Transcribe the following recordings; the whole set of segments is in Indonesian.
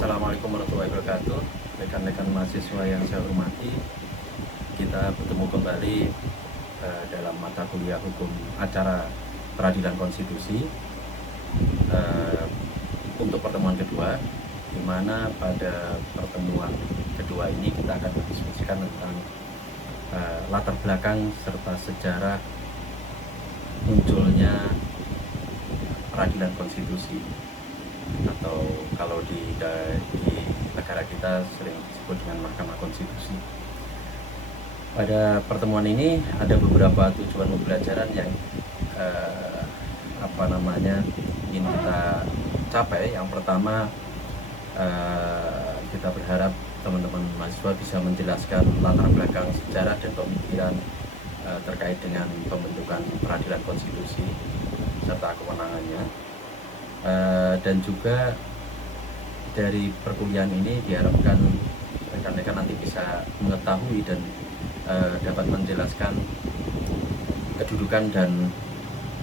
Assalamualaikum warahmatullahi wabarakatuh. Rekan-rekan mahasiswa yang saya hormati, kita bertemu kembali dalam mata kuliah hukum acara peradilan konstitusi untuk pertemuan kedua, di mana pada pertemuan kedua ini kita akan berdiskusikan tentang latar belakang serta sejarah munculnya peradilan konstitusi, atau kalau di negara kita sering disebut dengan Mahkamah Konstitusi. Pada pertemuan ini ada beberapa tujuan pembelajaran yang ingin kita capai. Yang pertama, kita berharap teman-teman mahasiswa bisa menjelaskan latar belakang sejarah dan pemikiran terkait dengan pembentukan peradilan konstitusi serta kewenangannya. Dan juga dari perkuliahan ini diharapkan rekan-rekan nanti bisa mengetahui dan dapat menjelaskan kedudukan dan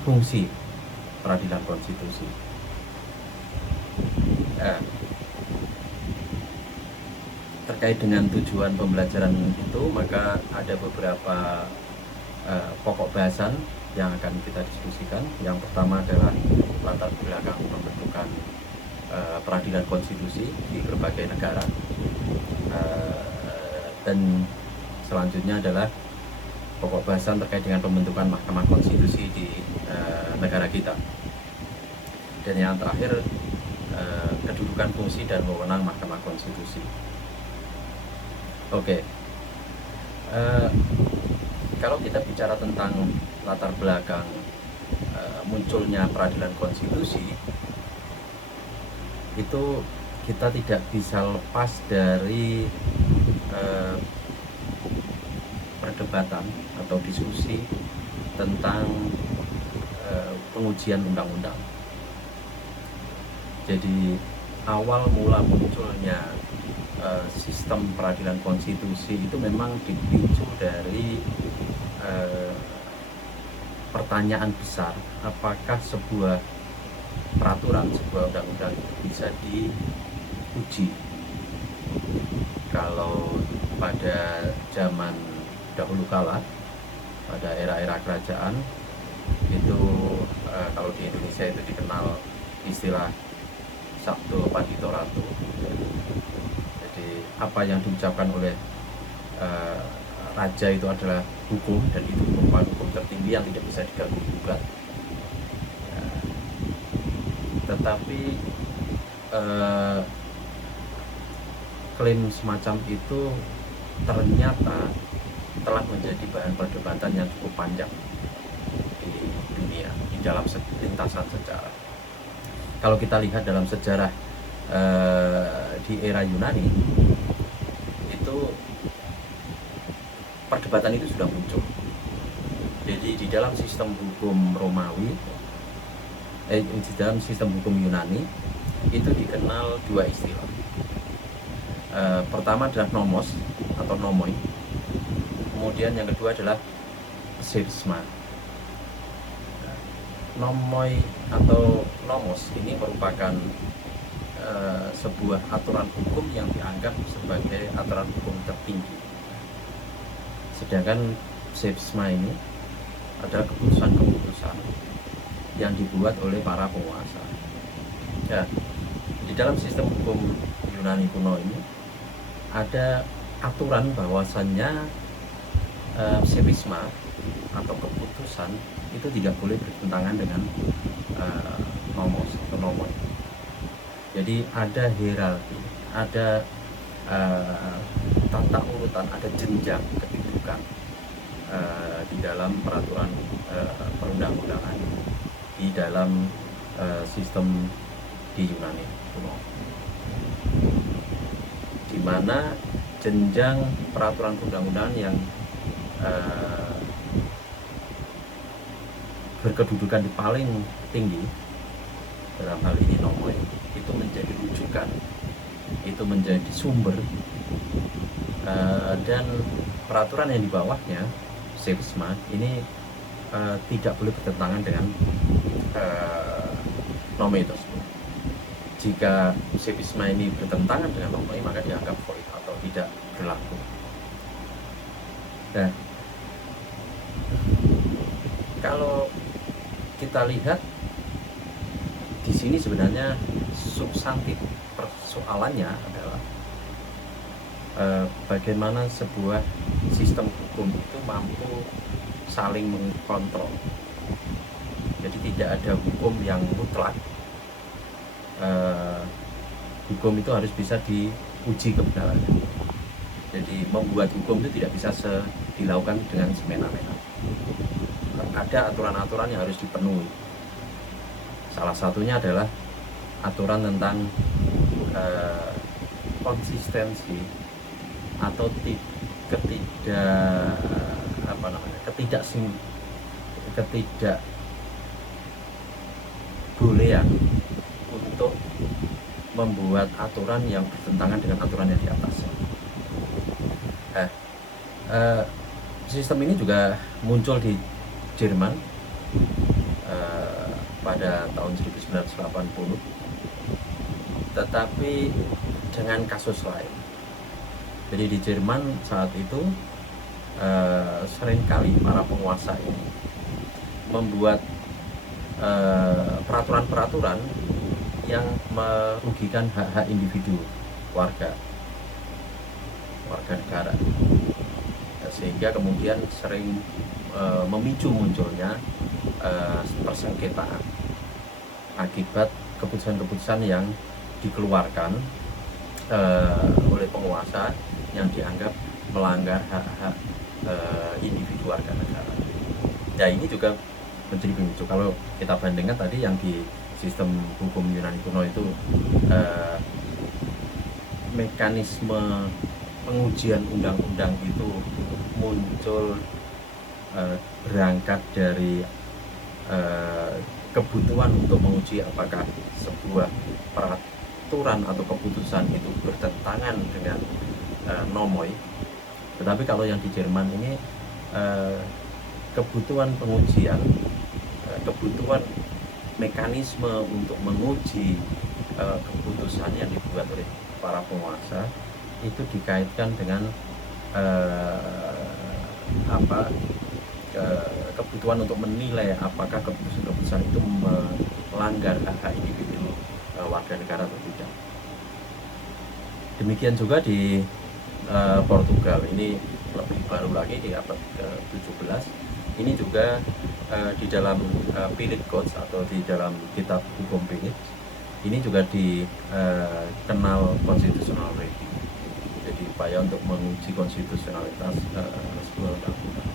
fungsi peradilan konstitusi. Terkait dengan tujuan pembelajaran itu, maka ada beberapa pokok bahasan yang akan kita diskusikan. Yang pertama adalah latar belakang pembentukan peradilan konstitusi di berbagai negara, dan selanjutnya adalah pokok bahasan terkait dengan pembentukan Mahkamah Konstitusi di negara kita, dan yang terakhir kedudukan, fungsi, dan wewenang Mahkamah Konstitusi. Oke. Kalau kita bicara tentang latar belakang munculnya peradilan konstitusi, itu kita tidak bisa lepas dari perdebatan atau diskusi tentang pengujian undang-undang. Jadi awal mula munculnya sistem peradilan konstitusi itu memang dipicu dari pertanyaan besar, apakah sebuah peraturan, sebuah undang-undang bisa diuji. Kalau pada zaman dahulu kala, pada era-era kerajaan itu, kalau di Indonesia itu dikenal istilah Sabdo Padito Ratu. Jadi apa yang diucapkan oleh raja itu adalah hukum, dan itu merupakan hukum tertinggi yang tidak bisa diganggu gugat. Tetapi klaim semacam itu ternyata telah menjadi bahan perdebatan yang cukup panjang di dunia, di dalam lintasan sejarah. Kalau kita lihat dalam sejarah di era Yunani, itu perdebatan itu sudah muncul. Jadi di dalam sistem hukum Romawi, di dalam sistem hukum Yunani itu dikenal dua istilah. Pertama adalah nomos atau nomoi, kemudian yang kedua adalah pseudisma. Nomoi atau nomos ini merupakan sebuah aturan hukum yang dianggap sebagai aturan hukum tertinggi. Sedangkan pseudisma ini adalah keputusan-keputusan yang dibuat oleh para penguasa. Ya, di dalam sistem hukum Yunani kuno ini ada aturan bahwasannya pseudisma atau keputusan itu tidak boleh bertentangan dengan nomos atau nomoi. Jadi ada hierarki, ada tata urutan, ada jenjang kedudukan di dalam peraturan perundang-undangan di dalam sistem di Yunani kuno, di mana jenjang peraturan perundang-undangan yang berkedudukan di paling tinggi, dalam hal ini nomoi, itu menjadi rujukan, itu menjadi sumber, dan peraturan yang di bawahnya, pseudisma ini tidak boleh bertentangan dengan nomoi tersebut. jika psikisme ini bertentangan dengan nomoi, maka dianggap void atau tidak berlaku. Nah, kalau kita lihat di sini sebenarnya substantif persoalannya adalah bagaimana sebuah sistem hukum itu mampu saling mengkontrol. Jadi tidak ada hukum yang mutlak. Hukum itu harus bisa diuji kebenarannya. Jadi membuat hukum itu tidak bisa dilakukan dengan semena-mena. Ada aturan-aturan yang harus dipenuhi. Salah satunya adalah aturan tentang konsistensi atau ketidakbolehan untuk membuat aturan yang bertentangan dengan aturan yang di atas. Sistem ini juga muncul di Jerman pada tahun 1980, tetapi dengan kasus lain. Jadi di Jerman saat itu seringkali para penguasa ini membuat peraturan-peraturan yang merugikan hak-hak individu warga negara, sehingga kemudian sering memicu munculnya persengketaan akibat keputusan-keputusan yang dikeluarkan oleh penguasa yang dianggap melanggar hak-hak individu warga negara. Nah, ini juga menjadi pemicu. Kalau kita bandingkan tadi yang di sistem hukum Yunani kuno itu mekanisme pengujian undang-undang itu muncul berangkat dari kebutuhan untuk menguji apakah sebuah peraturan atau keputusan itu bertentangan dengan nomoi. Tetapi kalau yang di Jerman ini kebutuhan pengujian, kebutuhan mekanisme untuk menguji keputusan yang dibuat oleh para penguasa itu dikaitkan dengan kebutuhan untuk menilai apakah keputusan-keputusan itu melanggar hak-hak individu warga negara atau tidak. Demikian juga di Portugal, ini lebih baru lagi di abad ke-17. Ini juga di dalam Pilot Codes atau di dalam kitab hukum Pilot, ini juga dikenal constitutional review. Jadi upaya untuk menguji konstitusionalitas sebuah undang-undang.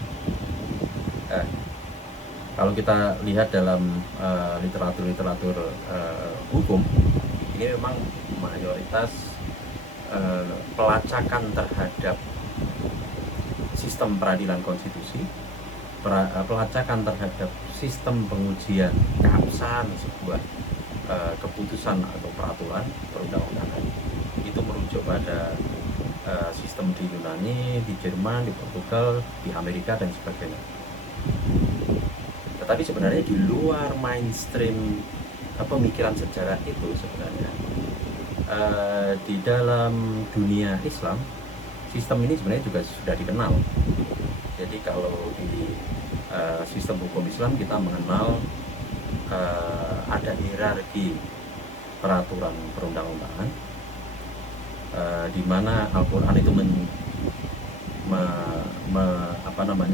Kalau kita lihat dalam literatur hukum, ini memang mayoritas pelacakan terhadap sistem peradilan konstitusi, pelacakan terhadap sistem pengujian keabsahan sebuah keputusan atau peraturan perundang-undangan itu merujuk pada sistem di Yunani, di Jerman, di Portugal, di Amerika dan sebagainya. Tetapi sebenarnya di luar mainstream pemikiran sejarah itu sebenarnya di dalam dunia Islam sistem ini sebenarnya juga sudah dikenal. Jadi kalau di sistem hukum Islam kita mengenal ada hierarki peraturan perundang-undangan, di mana Al-Quran itu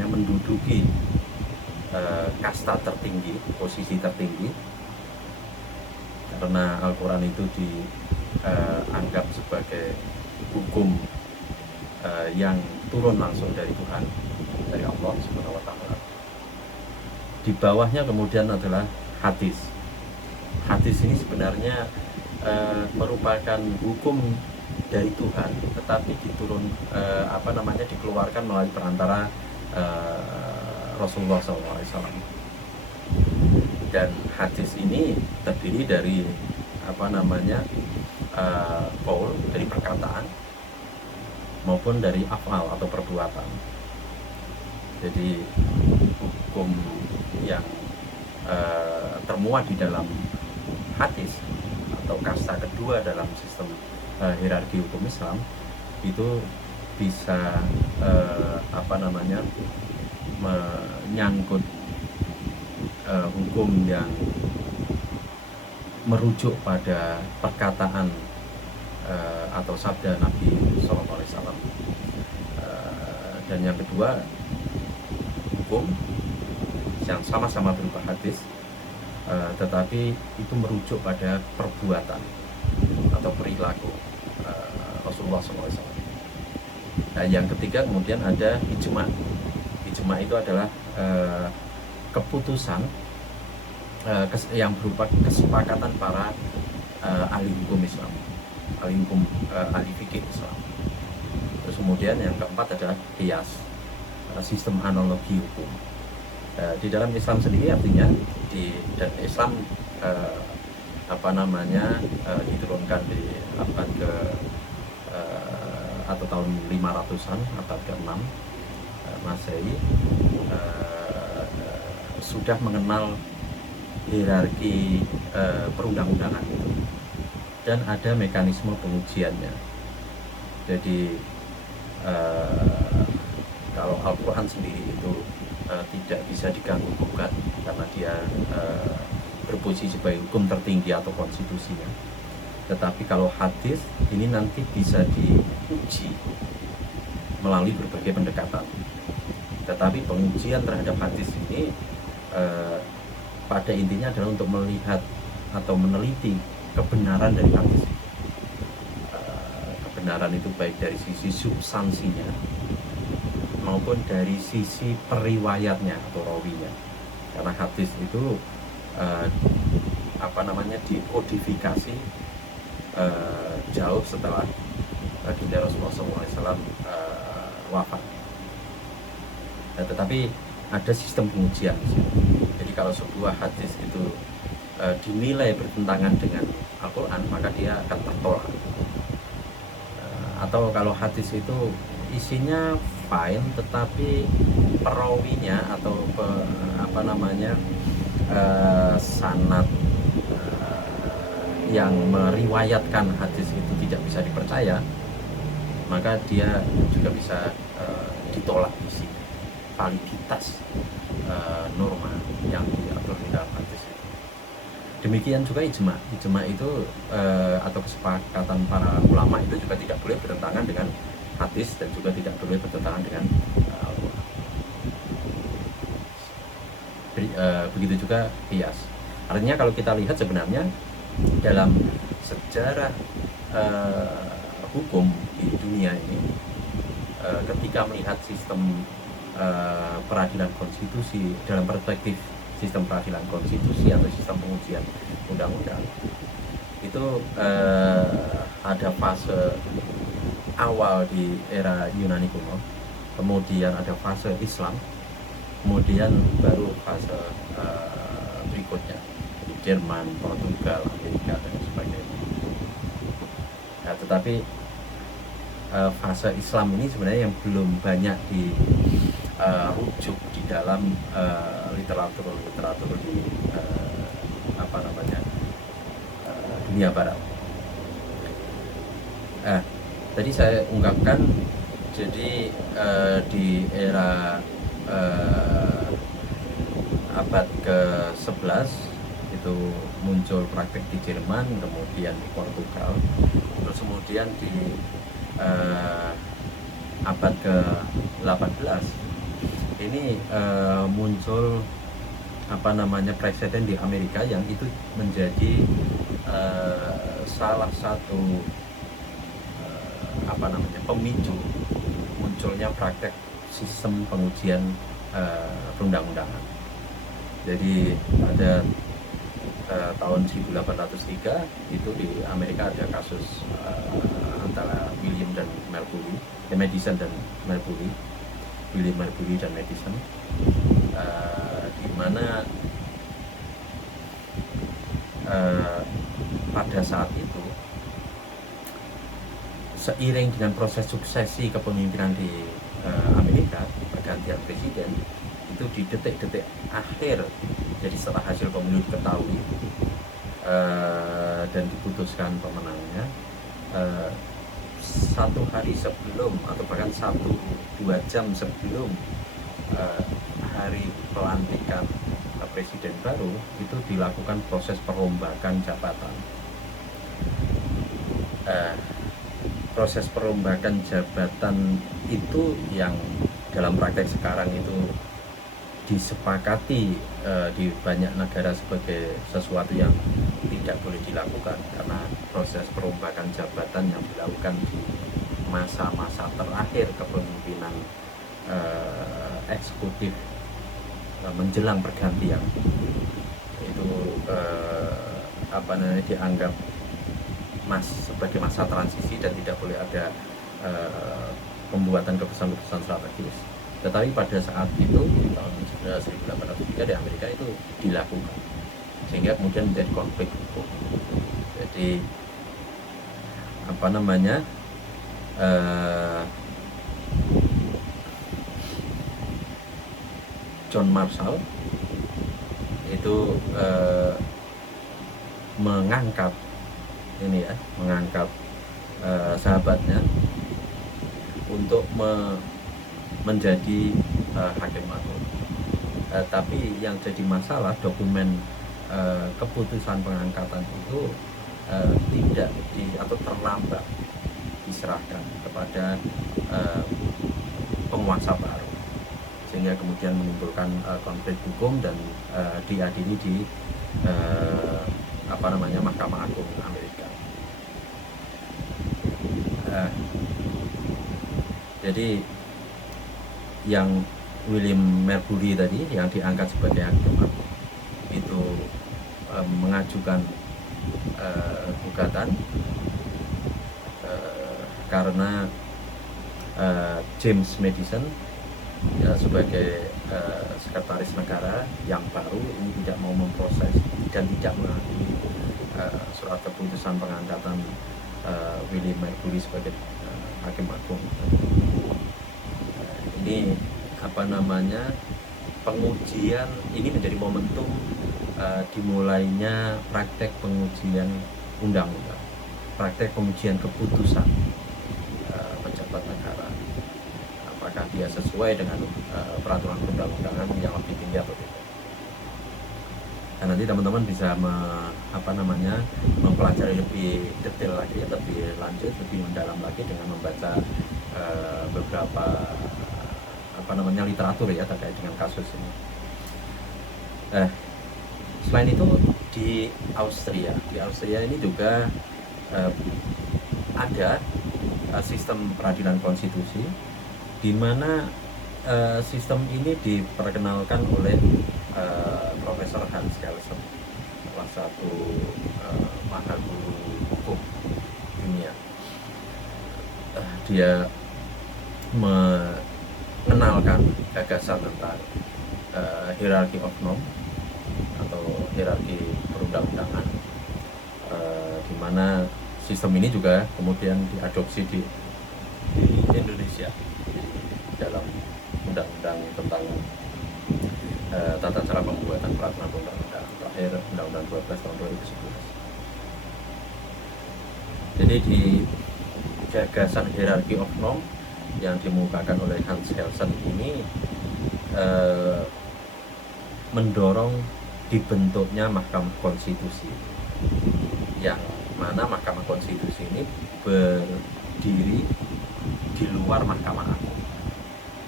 menduduki kasta tertinggi, posisi tertinggi, karena Al-Quran itu dianggap sebagai hukum yang turun langsung dari Tuhan, dari Allah Subhanahu wa Ta'ala. Di bawahnya kemudian adalah hadis. Hadis ini sebenarnya merupakan hukum dari Tuhan, tetapi dikeluarkan melalui perantara Rasulullah SAW. Dan hadis ini terdiri dari qaul, dari perkataan maupun dari af'al atau perbuatan. Jadi hukum yang termuat di dalam hadis atau kasta kedua dalam sistem hierarki hukum Islam itu bisa menyangkut hukum yang merujuk pada perkataan atau sabda Nabi SAW. Dan yang kedua, hukum yang sama-sama berupa hadis, tetapi itu merujuk pada perbuatan atau perilaku Rasulullah SAW. Nah, yang ketiga kemudian ada ijma. Ijma itu adalah keputusan yang berupa kesepakatan para ahli hukum Islam, ahli fikih Islam. Terus kemudian yang keempat adalah qiyas, sistem analogi hukum. Di dalam Islam sendiri artinya dan Islam diturunkan di abad ke atau tahun 500-an, abad ke-6 Masehi, sudah mengenal hierarki perundang-undangan itu, dan ada mekanisme pengujiannya. Jadi kalau Al-Quran sendiri itu tidak bisa diganggu gugat karena dia berposisi sebagai hukum tertinggi atau konstitusinya. Tetapi kalau hadis ini nanti bisa diuji melalui berbagai pendekatan. Tetapi pengujian terhadap hadis ini pada intinya adalah untuk melihat atau meneliti kebenaran dari hadis. Kebenaran itu baik dari sisi substansinya maupun dari sisi periwayatnya atau rawinya. Karena hadis itu dikodifikasi jauh setelah baginda Rasulullah SAW wafat. Tetapi ada sistem pengujian di sini. Jadi kalau sebuah hadis itu dinilai bertentangan dengan Al-Quran, maka dia akan tertolak. Atau kalau hadis itu isinya fine, tetapi perawinya atau sanad yang meriwayatkan hadis itu tidak bisa dipercaya, maka dia juga bisa ditolak isi validitas norma yang diatur di dalam hadis itu. Demikian juga ijma. Ijma itu atau kesepakatan para ulama itu juga tidak boleh bertentangan dengan hadis dan juga tidak boleh bertentangan dengan Al-Quran. Begitu juga qiyas. Artinya kalau kita lihat sebenarnya dalam sejarah hukum di dunia ini, ketika melihat sistem peradilan konstitusi dalam perspektif sistem peradilan konstitusi atau sistem pengujian undang-undang, itu ada fase awal di era Yunani kuno, kemudian ada fase Islam, kemudian baru fase berikutnya di Jerman, Portugal, Amerika dan sebagainya. Nah, tetapi fase Islam ini sebenarnya yang belum banyak dirujuk di dalam literatur di dunia barat. Tadi saya ungkapkan, jadi di era abad ke-11 itu muncul praktek di Jerman, kemudian di Portugal, terus kemudian di abad ke-18 ini muncul presiden di Amerika yang itu menjadi salah satu pemicu munculnya praktek sistem pengujian perundang-undangan. Jadi pada tahun 1803 itu di Amerika ada kasus antara William dan Marbury, Madison dan Marbury, William Marbury dan Madison, di mana pada saat itu seiring dengan proses suksesi kepemimpinan di Amerika, pergantian presiden itu di detik-detik akhir, jadi setelah hasil pemilu diketahui, dan diputuskan pemenangnya eh, 1 hari sebelum atau bahkan 1-2 jam sebelum eh, hari pelantikan presiden baru itu dilakukan proses perombakan jabatan. Proses perombakan jabatan itu yang dalam praktek sekarang itu disepakati di banyak negara sebagai sesuatu yang tidak boleh dilakukan, karena proses perombakan jabatan yang dilakukan di masa-masa terakhir kepemimpinan eksekutif menjelang pergantian itu dianggap sebagai masa transisi dan tidak boleh ada pembuatan keputusan-keputusan strategis. Tetapi pada saat itu tahun 1803 di Amerika itu dilakukan, sehingga kemudian menjadi konflik hukum. Jadi John Marshall itu mengangkat sahabatnya untuk menjadi hakim agung. Tapi yang jadi masalah, dokumen keputusan pengangkatan itu tidak atau terlambat diserahkan kepada penguasa baru, sehingga kemudian menimbulkan konflik hukum dan diadili di Mahkamah Agung Amerika. Jadi yang William Marbury tadi yang diangkat sebagai hakim agung itu mengajukan gugatan karena James Madison sebagai sekretaris negara yang baru ini tidak mau memproses dan tidak mengakui surat keputusan pengangkatan William Marbury sebagai hakim agung. Ini pengujian ini menjadi momentum dimulainya praktek pengujian undang-undang, praktek pengujian keputusan pejabat negara, apakah dia sesuai dengan peraturan perundang-undangan yang lebih tinggi atau tidak. Dan nanti teman-teman bisa mempelajari lebih detail lagi, lebih lanjut, lebih mendalam lagi dengan membaca beberapa literatur ya terkait dengan kasus ini. Selain itu di Austria ini juga ada sistem peradilan konstitusi, di mana sistem ini diperkenalkan oleh Profesor Hans Kelsen, salah satu mahar guru hukum dunia. Dia mengenalkan gagasan tentang hierarchy of norm atau hierarki perundang-undangan, di mana sistem ini juga kemudian diadopsi di Indonesia dalam undang-undang tentang tata cara pembuatan peraturan perundang-undangan terakhir, Undang-Undang 12 tahun 2011. Jadi di gagasan hierarchy of norm yang dimukakan oleh Hans Kelsen ini mendorong dibentuknya Mahkamah Konstitusi, yang mana Mahkamah Konstitusi ini berdiri di luar Mahkamah Agung.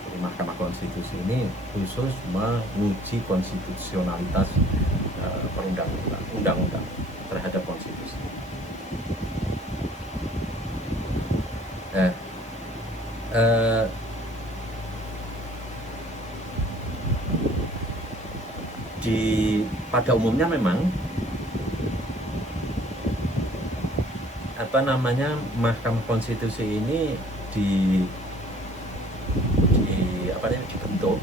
Jadi Mahkamah Konstitusi ini khusus menguji konstitusionalitas undang-undang terhadap konstitusi. Pada umumnya memang Mahkamah Konstitusi ini dibentuk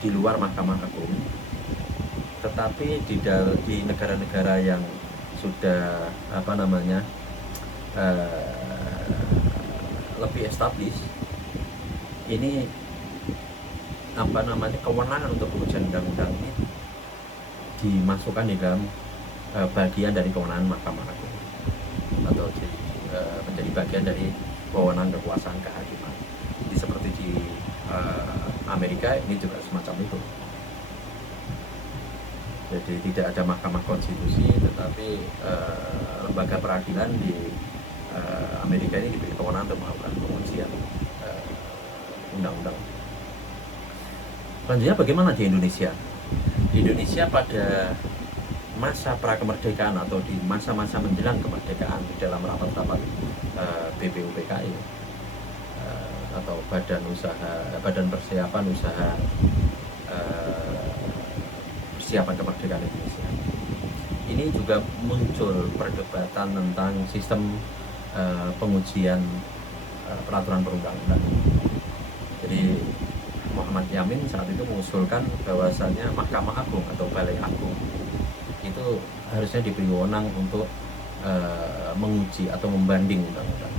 di luar Mahkamah Agung, tetapi di negara-negara yang sudah lebih established ini kewenangan untuk pengujian undang-undang ini dimasukkan di dalam bagian dari kewenangan Mahkamah Agung atau menjadi bagian dari wewenang kekuasaan kehakiman. Jadi seperti di Amerika ini juga semacam itu. Jadi tidak ada Mahkamah Konstitusi, tetapi lembaga peradilan di Amerika ini diberi kewenangan untuk melakukan pengujian undang-undang. Selanjutnya bagaimana di Indonesia? Di Indonesia pada masa prakemerdekaan atau di masa-masa menjelang kemerdekaan di dalam rapat-rapat BPUPKI atau Badan Persiapan Usaha Persiapan Kemerdekaan Indonesia. Ini juga muncul perdebatan tentang sistem pengujian peraturan perundang-undangan. Jadi Muhammad Yamin saat itu mengusulkan bahwasannya Mahkamah Agung atau Balai Agung itu harusnya diberi wewenang untuk menguji atau membanding undang-undang.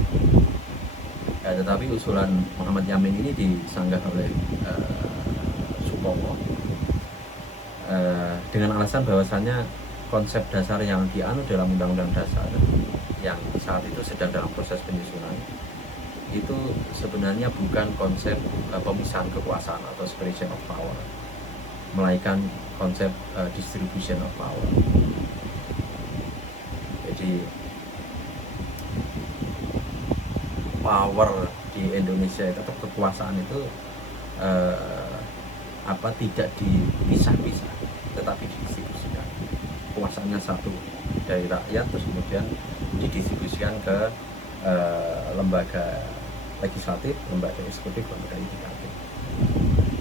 Tetapi usulan Muhammad Yamin ini disanggah oleh Supomo dengan alasan bahwasannya konsep dasar yang dianut dalam Undang-Undang Dasar yang saat itu sedang dalam proses penyusunan itu sebenarnya bukan konsep pemisahan kekuasaan atau separation of power, melainkan konsep distribution of power. Jadi power di Indonesia itu atau kekuasaan itu tidak dipisah-pisah, tetapi didistribusikan. Kekuasaannya satu dari rakyat, terus kemudian didistribusikan ke lembaga legislatif, lembaga eksekutif, lembaga yudikatif.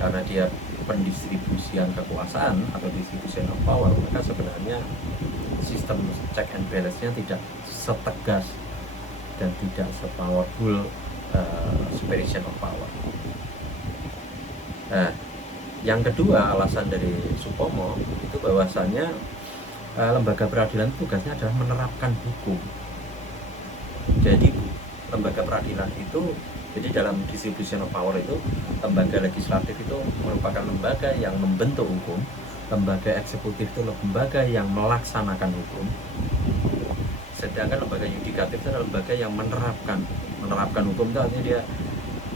Karena dia pendistribusian kekuasaan atau distribution of power, maka sebenarnya sistem check and balance-nya tidak setegas dan tidak se-powerful separation of power. Nah, yang kedua alasan dari Supomo itu bahwasannya lembaga peradilan tugasnya adalah menerapkan hukum. Jadi lembaga peradilan itu, jadi dalam distribution of power itu, lembaga legislatif itu merupakan lembaga yang membentuk hukum, lembaga eksekutif itu lembaga yang melaksanakan hukum, sedangkan lembaga yudikatif itu adalah lembaga yang menerapkan hukum. Itu artinya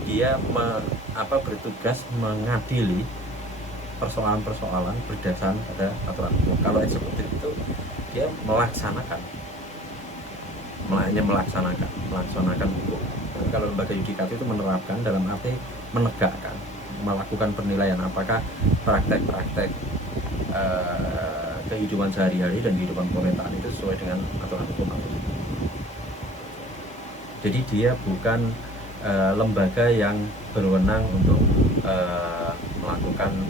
dia bertugas mengadili persoalan-persoalan berdasarkan pada aturan hukum. Kalau eksekutif itu dia melaksanakan hukum. Dan kalau lembaga yudikatif itu menerapkan dalam arti menegakkan, melakukan penilaian apakah praktek-praktek kehidupan sehari-hari dan kehidupan pemerintahan itu sesuai dengan aturan hukum atau tidak. Jadi dia bukan lembaga yang berwenang untuk melakukan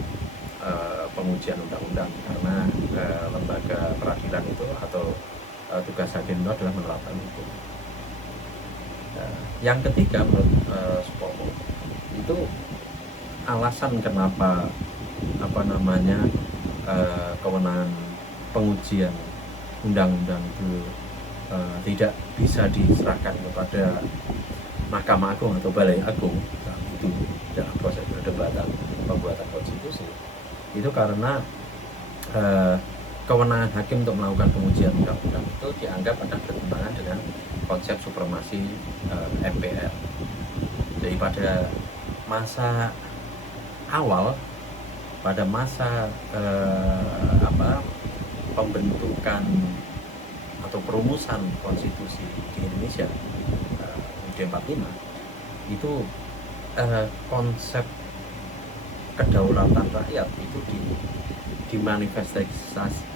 pengujian undang-undang, karena lembaga peradilan itu atau tugas hakim itu adalah menerapkan hukum. Yang ketiga menurut Supomo itu alasan kenapa kewenangan pengujian undang-undang itu tidak bisa diserahkan kepada Mahkamah Agung atau Balai Agung itu dalam proses perdebatan pembuatan konstitusi, itu karena kewenangan hakim untuk melakukan pengujian undang-undang itu dianggap akan bertentangan dengan konsep supremasi MPR. Jadi pada masa awal, pada masa pembentukan atau perumusan konstitusi di Indonesia UUD 45 itu konsep kedaulatan rakyat itu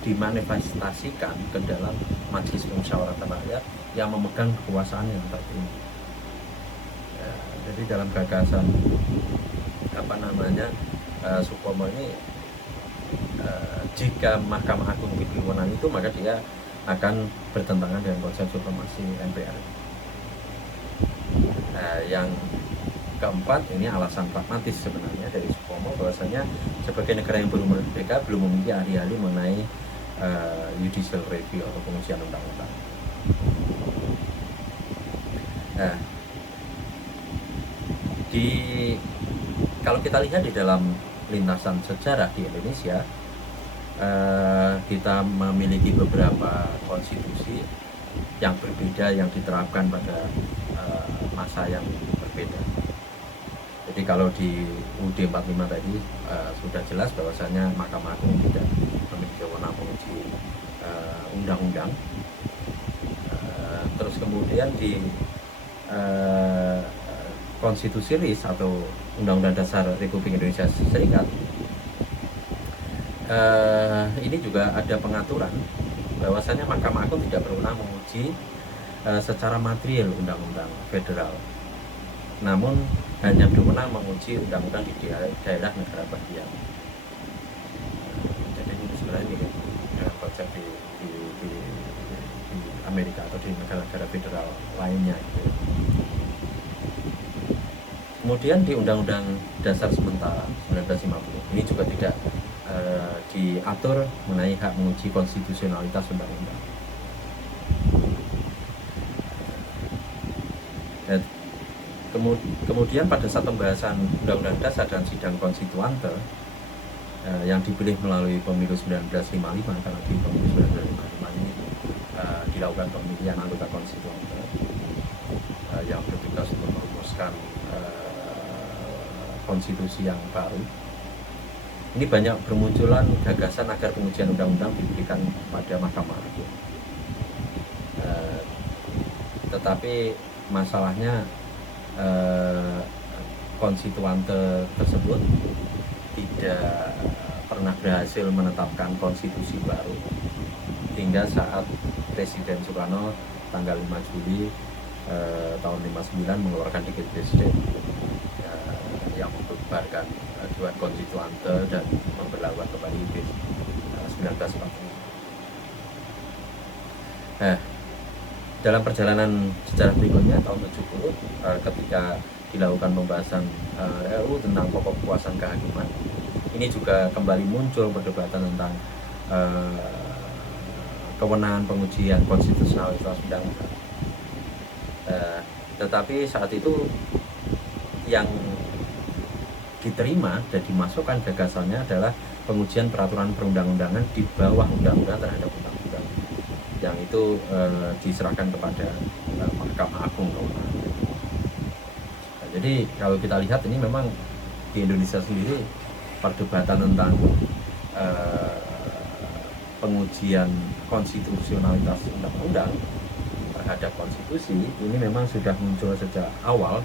dimanifestasikan ke dalam Majelis Pemusyawaratan Rakyat yang memegang kekuasaan yang tertinggi. Jadi dalam gagasan Supomo ini, jika Mahkamah Agung diberi wewenang itu, maka dia akan bertentangan dengan konsep supremasi MPR. Yang keempat, ini alasan pragmatis sebenarnya dari Supomo, bahwasanya sebagai negara yang belum merdeka belum memiliki ahli-ahli mengenai judicial review atau pengujian undang-undang. Kalau kita lihat di dalam lintasan sejarah di Indonesia, kita memiliki beberapa konstitusi yang berbeda yang diterapkan pada masa yang berbeda. Jadi kalau di UUD 45 tadi sudah jelas bahwasannya Mahkamah Agung tidak memiliki wewenang menguji undang-undang. Terus kemudian di Konstitusi RIS atau Undang-Undang Dasar Republik Indonesia Serikat ini juga ada pengaturan bahwasannya Mahkamah Agung tidak berwenang menguji secara material undang-undang federal, namun hanya berwenang menguji undang-undang di daerah negara bagian. Jadi ini sebenarnya mirip dengan konsep di Amerika atau di negara-negara federal lainnya gitu. Kemudian di Undang-Undang Dasar sementara 1950 ini juga tidak diatur mengenai hak menguji konstitusionalitas undang-undang. Dan kemudian pada saat pembahasan Undang-Undang Dasar dan sidang konstituante yang dipilih melalui pemilu 1955, karena di pemilu 1955 ini dilakukan pemilihan anggota konstituante yang bertugas untuk merumuskan konstitusi yang baru. Ini banyak bermunculan gagasan agar pengujian undang-undang diberikan pada Mahkamah Agung. Tetapi masalahnya konstituante tersebut tidak pernah berhasil menetapkan konstitusi baru hingga saat Presiden Soekarno tanggal 5 Juli tahun 59 mengeluarkan dekret presiden yang membubarkan Dewan Konstituante dan memberlakukan kembali UUD 1945. Dalam perjalanan sejarah berikutnya tahun 70 ketika dilakukan pembahasan RUU tentang pokok kekuasaan kehakiman, ini juga kembali muncul perdebatan tentang kewenangan pengujian konstitusionalitas undang-undang. Tetapi saat itu yang diterima dan dimasukkan gagasannya adalah pengujian peraturan perundang-undangan di bawah undang-undang terhadap undang-undang, yang itu diserahkan kepada Mahkamah Agung. Jadi kalau kita lihat ini memang di Indonesia sendiri perdebatan tentang pengujian konstitusionalitas undang-undang terhadap konstitusi ini memang sudah muncul sejak awal,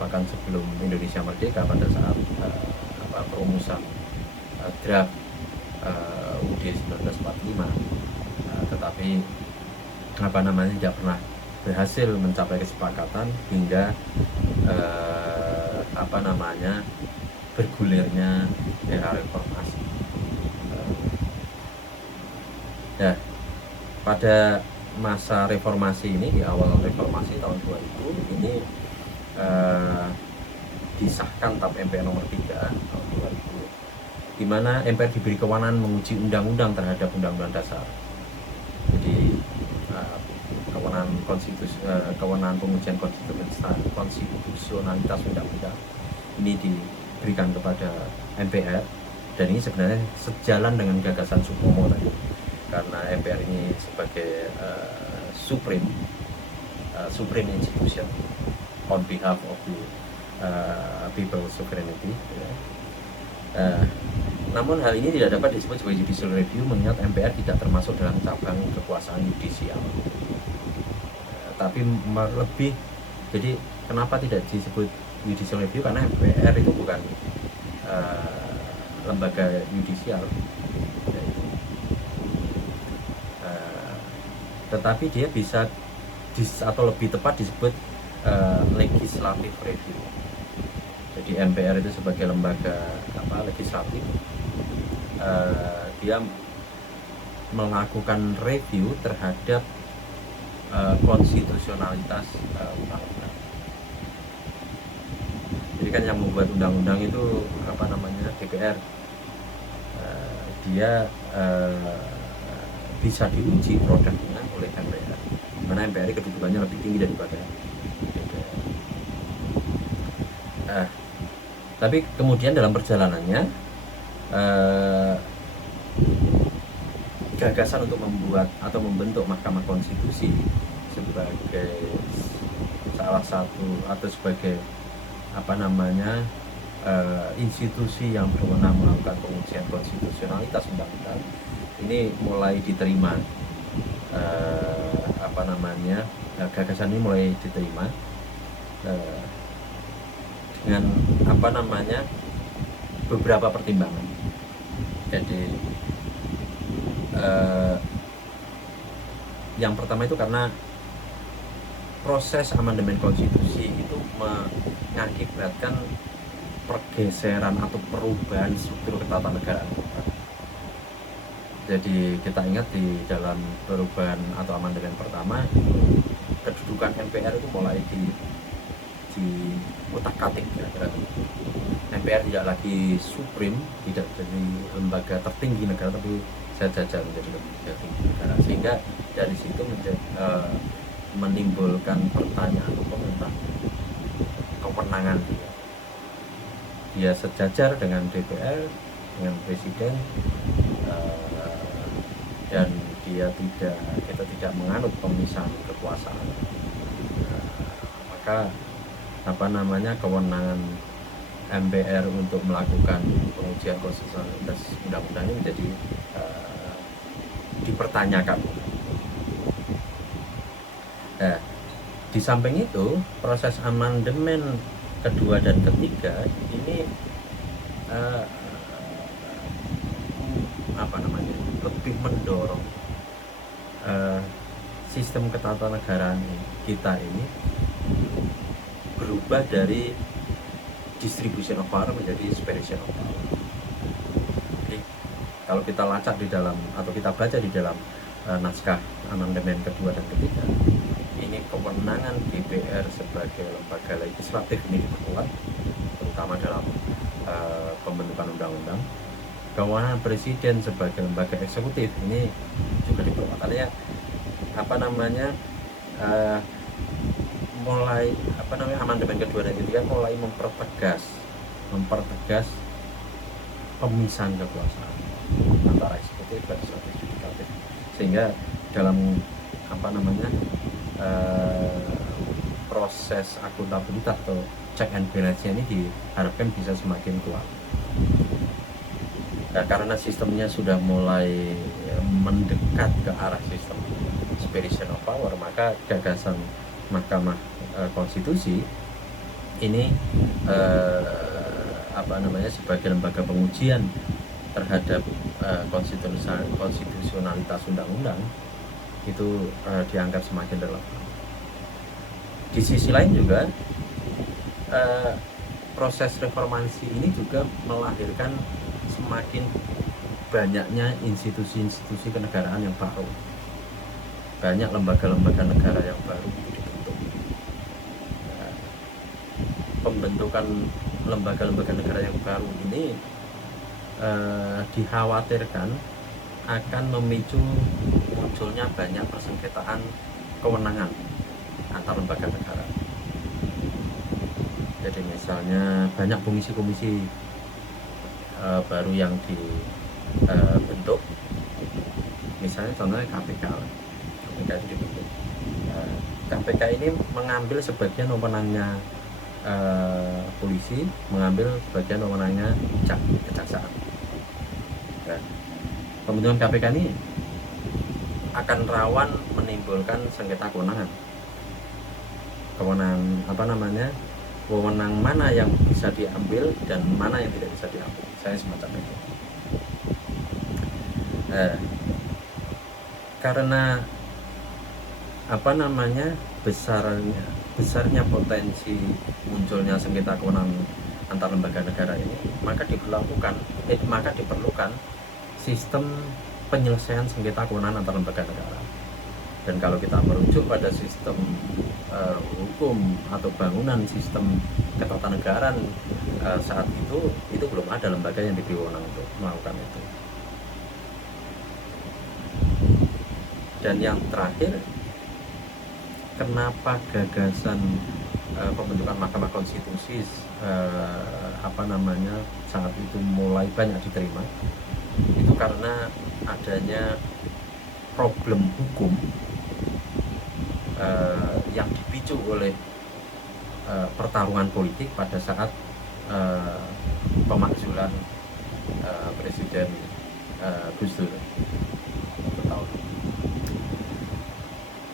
bahkan sebelum Indonesia merdeka pada saat perumusan draft UUD 1945, tetapi tidak pernah berhasil mencapai kesepakatan hingga bergulirnya era reformasi. Pada masa reformasi ini, di awal reformasi tahun 2000 ini disahkan TAP MPR nomor 3 tahun 2000, di mana MPR diberi kewenangan menguji undang-undang terhadap undang-undang dasar. Jadi kewenangan pengujian konstitusionalitas undang-undang ini diberikan kepada MPR, dan ini sebenarnya sejalan dengan gagasan Supomo tadi, karena MPR ini sebagai supreme institution on behalf of the people's sovereignty. Namun hal ini tidak dapat disebut sebagai judicial review mengingat MPR tidak termasuk dalam cabang kekuasaan yudisial. Tapi lebih, jadi kenapa tidak disebut judicial review? Karena MPR itu bukan lembaga yudisial, tetapi dia bisa atau lebih tepat disebut legislative review. Jadi MPR itu sebagai lembaga legislatif, dia melakukan review terhadap konstitusionalitas undang-undang. Jadi kan yang membuat undang-undang itu DPR, dia bisa diuji produknya oleh MPR, karena MPR kedudukannya lebih tinggi daripada DPR. Tapi kemudian dalam perjalanannya gagasan untuk membuat atau membentuk Mahkamah Konstitusi sebagai salah satu atau sebagai institusi yang berwenang melakukan pengujian konstitusionalitas undang-undang ini mulai diterima, gagasan ini mulai diterima dengan beberapa pertimbangan. Jadi yang pertama itu karena proses amandemen konstitusi itu mengakibatkan pergeseran atau perubahan struktur ketatanegaraan. Jadi kita ingat di dalam perubahan atau amandemen pertama, kedudukan MPR itu mulai di utak-atik kira-kira. MPR tidak lagi supreme, tidak jadi lembaga tertinggi negara, tapi sejajar menjadi lembaga tertinggi negara, sehingga dari situ menimbulkan pertanyaan tentang kewenangan dia sejajar dengan DPR, dengan Presiden, dan kita tidak menganut pemisahan kekuasaan. Maka kewenangan MPR untuk melakukan pengujian konstitusionalitas undang-undang ini menjadi dipertanyakan. Di samping itu, proses amandemen kedua dan ketiga ini lebih mendorong sistem ketatanegaraan kita ini berubah dari distribution of power menjadi separation of power. Jadi, kalau kita lacak di dalam atau kita baca di dalam naskah amandemen kedua dan ketiga, ini kewenangan DPR sebagai lembaga legislatif ini diperkuat, terutama dalam pembentukan undang-undang. Kewenangan Presiden sebagai lembaga eksekutif ini juga diperkuat. Artinya amandemen kedua dan ketiga mulai mempertegas pemisahan kekuasaan antara eksekutif, legislatif, yudikatif, sehingga dalam proses akuntabilitas atau check and balance ini diharapkan bisa semakin kuat. Karena sistemnya sudah mulai mendekat ke arah sistem separation of power, maka gagasan Mahkamah Konstitusi ini sebagai lembaga pengujian terhadap konstitusionalitas undang-undang itu dianggap semakin relevan. Di sisi lain juga proses reformasi ini juga melahirkan semakin banyaknya institusi-institusi kenegaraan yang baru, banyak lembaga-lembaga negara yang baru dibentuk. Pembentukan lembaga-lembaga negara yang baru ini dikhawatirkan akan memicu munculnya banyak persengketaan kewenangan antar lembaga negara. Jadi misalnya banyak komisi-komisi baru yang dibentuk, misalnya contohnya KPK itu dibentuk. KPK ini mengambil sebagian wewenangnya polisi, mengambil sebagian wewenangnya kejaksaan. Pembentukan KPK ini akan rawan menimbulkan sengketa kewenangan. Wewenang mana yang bisa diambil dan mana yang tidak bisa diambil, saya semacam itu. Karena besarnya potensi munculnya sengketa kewenangan antar lembaga negara ini, maka diperlukan sistem penyelesaian sengketa kewenangan antar lembaga negara. Dan kalau kita merujuk pada sistem hukum atau bangunan sistem ketatanegaraan saat itu belum ada lembaga yang diberi wewenang untuk melakukan itu. Dan yang terakhir, kenapa gagasan pembentukan Mahkamah Konstitusi saat itu mulai banyak diterima, itu karena adanya problem hukum yang dipicu oleh pertarungan politik pada saat pemakzulan Presiden Gus Dur tahun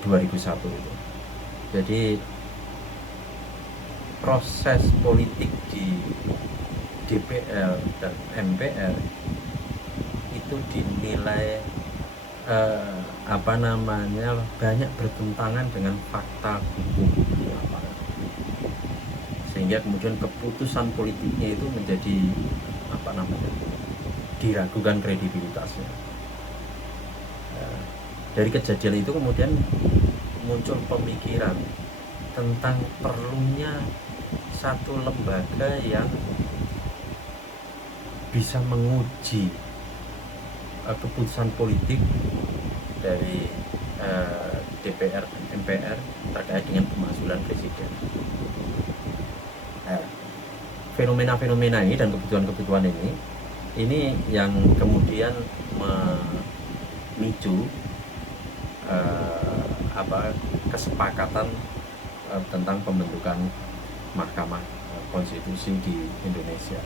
2001 itu. Jadi proses politik di DPR dan MPR itu dinilai banyak bertentangan dengan fakta hukum di lapangan, sehingga kemudian keputusan politiknya itu menjadi diragukan kredibilitasnya. Dari kejadian itu kemudian muncul pemikiran tentang perlunya satu lembaga yang bisa menguji keputusan politik dari DPR dan MPR terkait dengan pemakzulan presiden. Fenomena-fenomena ini dan kebutuhan-kebutuhan ini yang kemudian memicu kesepakatan tentang pembentukan Mahkamah Konstitusi di Indonesia.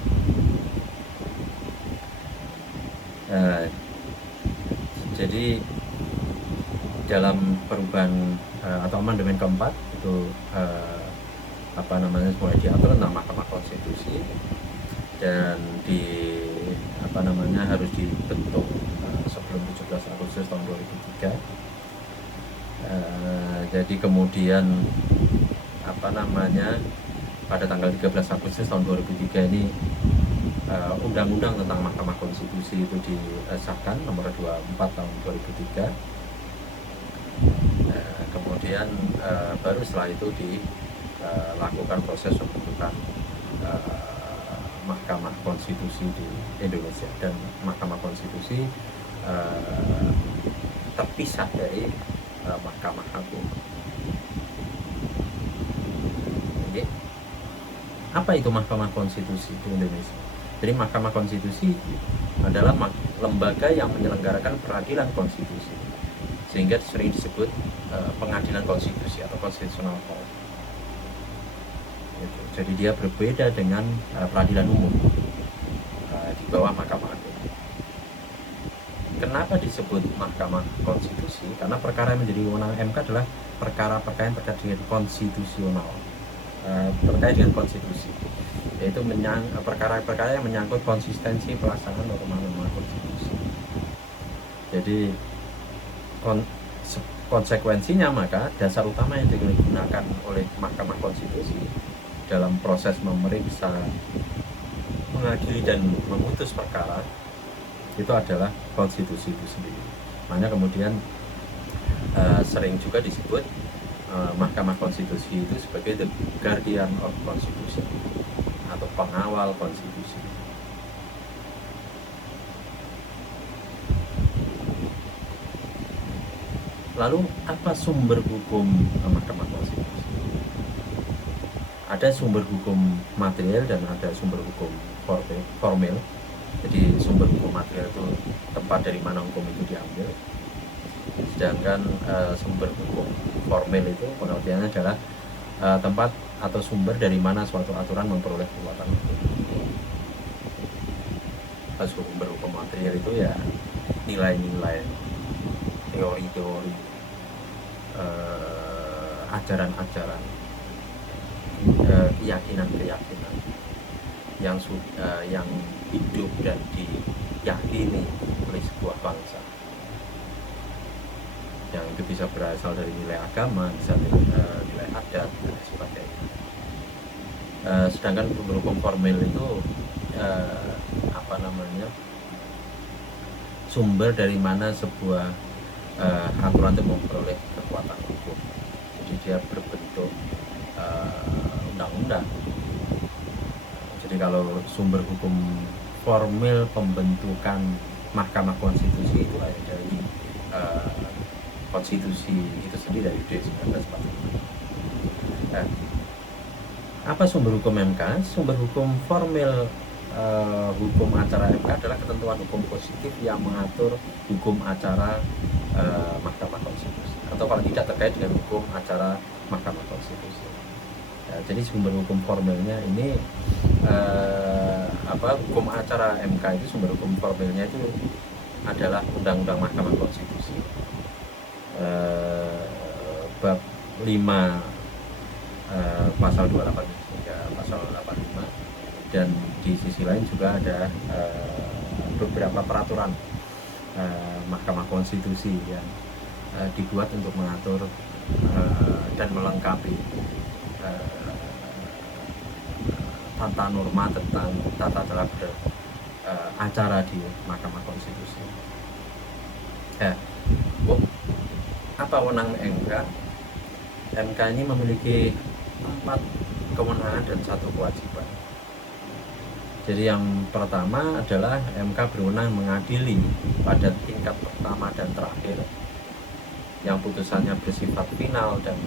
Jadi dalam perubahan atau amandemen keempat itu mulai diatur tentang Mahkamah Konstitusi dan harus dibentuk sebelum 17 Agustus tahun 2003. Jadi kemudian pada tanggal 13 Agustus tahun 2003 ini Undang-Undang tentang Mahkamah Konstitusi itu disahkan nomor 24 tahun 2003. Kemudian baru setelah itu dilakukan proses pembentukan Mahkamah Konstitusi di Indonesia, dan Mahkamah Konstitusi terpisah dari Mahkamah Agung. Jadi, apa itu Mahkamah Konstitusi di Indonesia? Jadi Mahkamah Konstitusi adalah lembaga yang menyelenggarakan peradilan konstitusi, sehingga sering disebut pengadilan konstitusi atau constitutional court. Jadi dia berbeda dengan peradilan umum di bawah Mahkamah Agung. Kenapa disebut Mahkamah Konstitusi? Karena perkara yang menjadi wewenang MK adalah perkara-perkara yang terkait dengan konstitusional, terkait dengan konstitusi, yaitu perkara-perkara yang menyangkut konsistensi pelaksanaan norma-norma konstitusi. Jadi konsekuensinya maka dasar utama yang digunakan oleh Mahkamah Konstitusi dalam proses memeriksa, mengadili dan memutus perkara itu adalah konstitusi itu sendiri. Makanya kemudian sering juga disebut Mahkamah Konstitusi itu sebagai the guardian of constitution atau pengawal konstitusi. Lalu apa sumber hukum Mahkamah Konstitusi? Ada sumber hukum material dan ada sumber hukum formil. Jadi sumber hukum material itu tempat dari mana hukum itu diambil, sedangkan sumber hukum formil itu pengertiannya adalah tempat atau sumber dari mana suatu aturan memperoleh kekuatan hukum. Sumber hukum material itu ya nilai-nilai, teori-teori, ajaran-ajaran, keyakinan-keyakinan yang hidup dan diyakini oleh sebuah bangsa, yang itu bisa berasal dari nilai agama, bisa nilai adat dan sebagainya. Sedangkan hukum formil itu sumber dari mana sebuah aturan itu memperoleh kekuatan hukum. Jadi dia berbentuk undang-undang. Jadi kalau sumber hukum formil pembentukan Mahkamah Konstitusi itu ada dari konstitusi itu sendiri, dari UUD 1945. Apa sumber hukum MK? Sumber hukum formil hukum acara MK adalah ketentuan hukum positif yang mengatur hukum acara Mahkamah Konstitusi, atau kalau tidak terkait dengan hukum acara Mahkamah Konstitusi. Ya, jadi sumber hukum formilnya ini hukum acara MK itu sumber hukum formilnya itu adalah Undang-Undang Mahkamah Konstitusi bab 5 pasal 28 hingga pasal 85, dan di sisi lain juga ada beberapa peraturan Mahkamah Konstitusi yang dibuat untuk mengatur dan melengkapi tata norma tentang tata cara acara di Mahkamah Konstitusi. Apa wewenang MK? MK ini memiliki 4 kewenangan dan 1 kewajiban. Jadi yang pertama adalah MK berwenang mengadili pada tingkat pertama dan terakhir yang putusannya bersifat final dan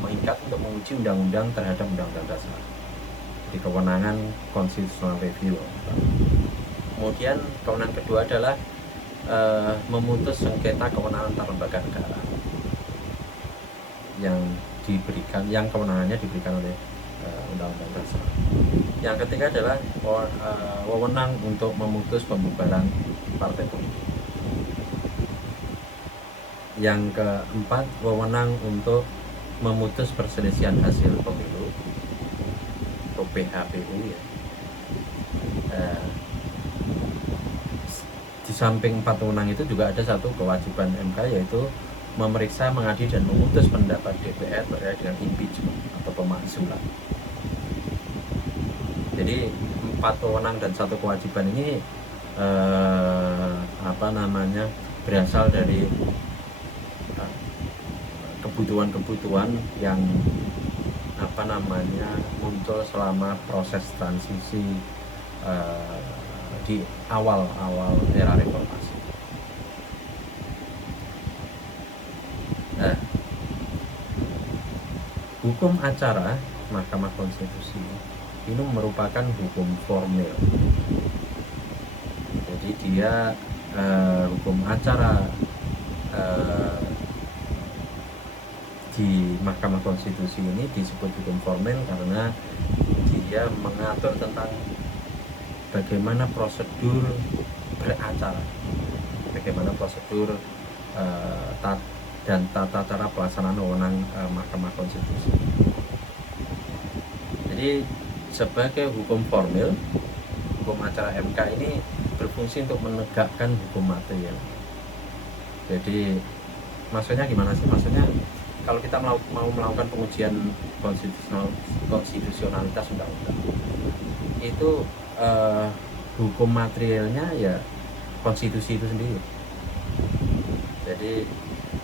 mengikat untuk menguji undang-undang terhadap undang-undang dasar di kewenangan constitutional review. Kemudian kewenangan kedua adalah memutus sengketa kewenangan antar lembaga negara yang kewenangannya diberikan oleh undang-undang dasar. Yang ketiga adalah wewenang untuk memutus pembubaran partai politik. Yang keempat, wewenang untuk memutus perselisihan hasil pemilu atau PHPU ya. Di samping 4 wewenang itu juga ada 1 kewajiban MK, yaitu memeriksa, mengadili dan memutus pendapat DPR terkait dengan impeachment atau pemakzulan. Jadi 4 wewenang dan 1 kewajiban ini berasal dari kebutuhan-kebutuhan yang muncul selama proses transisi di awal-awal era reformasi. Hukum acara Mahkamah Konstitusi ini merupakan hukum formil. Jadi dia hukum acara di Mahkamah Konstitusi ini disebut hukum formil karena dia mengatur tentang bagaimana prosedur beracara, bagaimana prosedur dan tata cara pelaksanaan wewenang Mahkamah Konstitusi. Jadi sebagai hukum formil, hukum acara MK ini berfungsi untuk menegakkan hukum material. Jadi maksudnya gimana sih? Maksudnya kalau kita mau melakukan pengujian konstitusionalitas undang-undang, itu hukum materialnya ya konstitusi itu sendiri. Jadi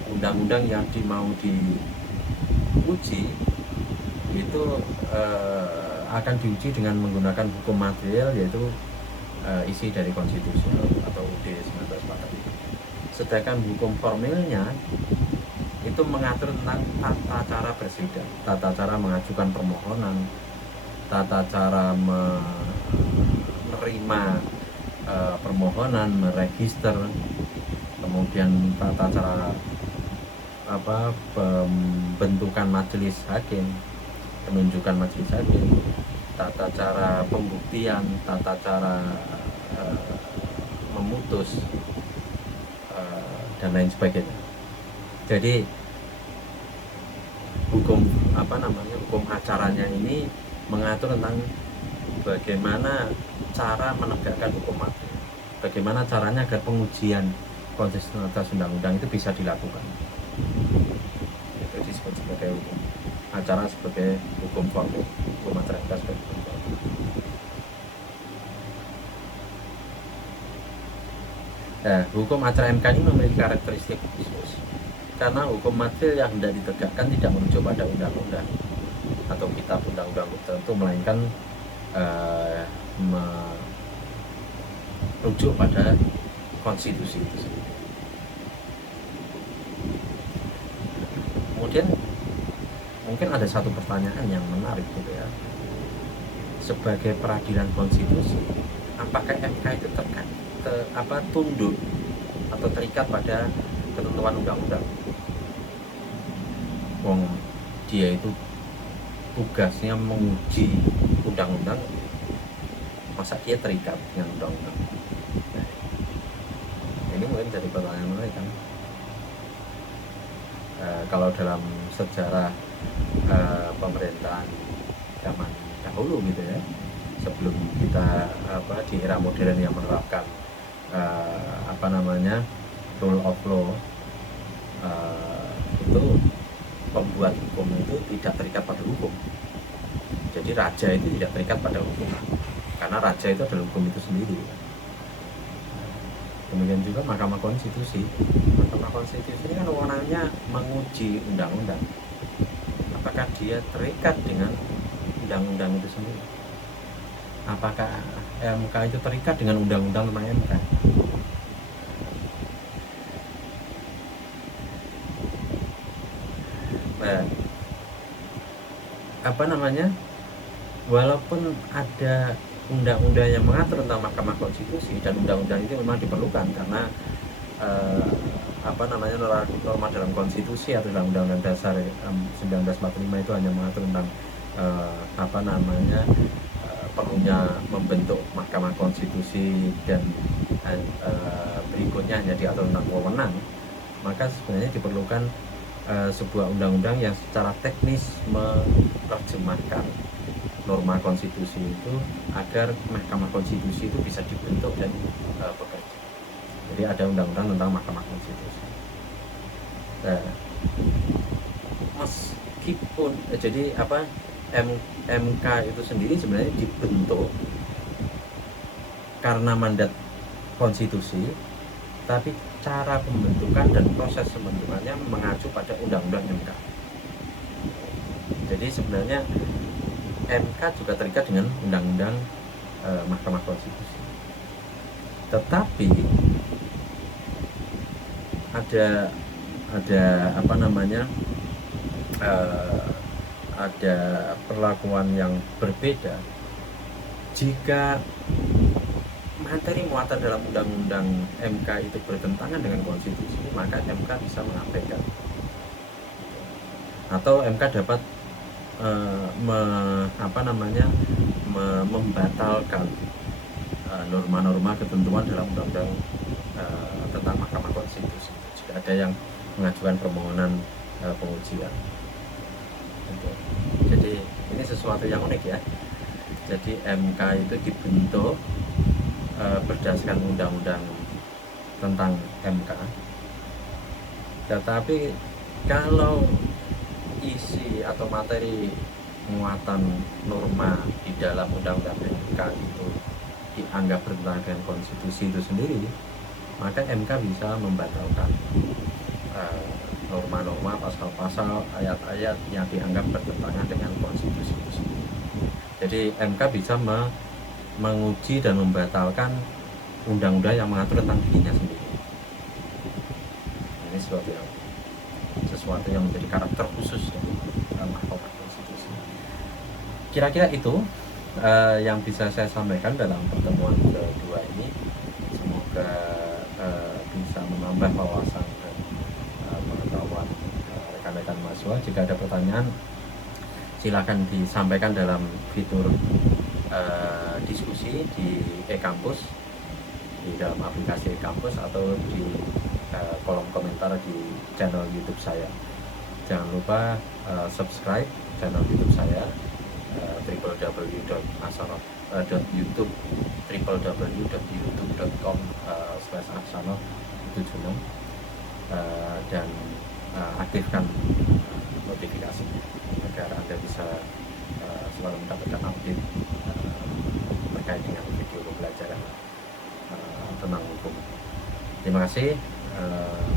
undang-undang yang mau diuji itu akan diuji dengan menggunakan hukum material, yaitu isi dari konstitusi atau UUD 1945. Sedangkan hukum formilnya itu mengatur tentang tata cara bersidang, tata cara mengajukan permohonan, tata cara menerima permohonan, meregister, kemudian tata cara pembentukan majelis hakim, penunjukan majelis hakim, tata cara pembuktian, tata cara memutus, dan lain sebagainya. Jadi hukum acaranya ini mengatur tentang bagaimana cara menegakkan hukum material, bagaimana caranya agar pengujian konstitusionalitas undang-undang itu bisa dilakukan. Itu disebut sebagai hukum acara, sebagai hukum formil, hukum acara sebagai hukum formil. Nah, hukum acara MK ini memiliki karakteristik khusus karena hukum material yang hendak ditegakkan tidak merujuk pada undang-undang atau kitab undang-undang tertentu, melainkan merujuk pada konstitusi itu sendiri. Kemudian mungkin ada satu pertanyaan yang menarik gitu ya. Sebagai peradilan konstitusi, apakah MK itu tunduk atau terikat pada ketentuan undang-undang? Wong dia itu tugasnya menguji undang-undang, masa dia terikat dengan undang-undang? Nah, ini mungkin jadi pertanyaan menarik kan. Kalau dalam sejarah pemerintahan zaman dahulu gitu ya, sebelum kita di era modern yang menerapkan rule of law, itu pembuat hukum itu tidak terikat pada hukum. Jadi raja itu tidak terikat pada hukum, karena raja itu adalah hukum itu sendiri. Demikian juga Mahkamah Konstitusi. Mahkamah Konstitusi ini kan wewenangnya menguji undang-undang. Apakah dia terikat dengan undang-undang itu sendiri? Apakah MK itu terikat dengan undang-undang tentang MK? Walaupun ada undang-undang yang mengatur tentang Mahkamah Konstitusi, dan undang-undang itu memang diperlukan karena norma dalam konstitusi atau dalam Undang-Undang Dasar 1945 itu hanya mengatur tentang perlunya membentuk Mahkamah Konstitusi, dan berikutnya hanya diatur tentang wewenang. Maka sebenarnya diperlukan sebuah undang-undang yang secara teknis menerjemahkan norma konstitusi itu agar Mahkamah Konstitusi itu bisa dibentuk dan bekerja. Jadi ada undang-undang tentang Mahkamah Konstitusi. Meskipun MK itu sendiri sebenarnya dibentuk karena mandat konstitusi, tapi cara pembentukan dan proses pembentukannya mengacu pada undang-undang MK. Jadi sebenarnya MK juga terikat dengan undang-undang Mahkamah Konstitusi. Tetapi ada perlakuan yang berbeda jika materi muatan dalam undang-undang MK itu bertentangan dengan konstitusi, maka MK bisa mengabaikan, atau MK dapat membatalkan norma-norma ketentuan dalam undang-undang tentang Mahkamah Konstitusi jika ada yang mengajukan permohonan pengujian. Jadi ini sesuatu yang unik ya. Jadi MK itu dibentuk berdasarkan undang-undang tentang MK. Tetapi kalau isi atau materi muatan norma di dalam undang-undang MK itu dianggap bertentangan dengan konstitusi itu sendiri, maka MK bisa membatalkan norma-norma, pasal-pasal, ayat-ayat yang dianggap bertentangan dengan konstitusi itu sendiri. Jadi MK bisa menguji dan membatalkan undang-undang yang mengatur tentang dirinya sendiri. Ini sesuatu yang menjadi karakter khusus dari Mahkamah Konstitusi. Kira-kira itu yang bisa saya sampaikan dalam pertemuan kedua ini. Semoga bisa menambah wawasan dan pengetahuan rekan-rekan mahasiswa. Jika ada pertanyaan, silakan disampaikan dalam fitur diskusi di e-kampus, di dalam aplikasi e-kampus, atau di kolom komentar di channel YouTube saya. Jangan lupa subscribe channel YouTube saya, www.youtube www.youtube.com/ahsanov76, dan aktifkan notifikasi agar Anda bisa selalu mendapatkan update terkait dengan video pembelajaran tentang hukum. Terima kasih.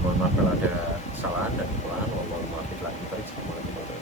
Mohon maaf kalau ada kesalahan dan kekurangan. Wassalamualaikum warahmatullahi wabarakatuh.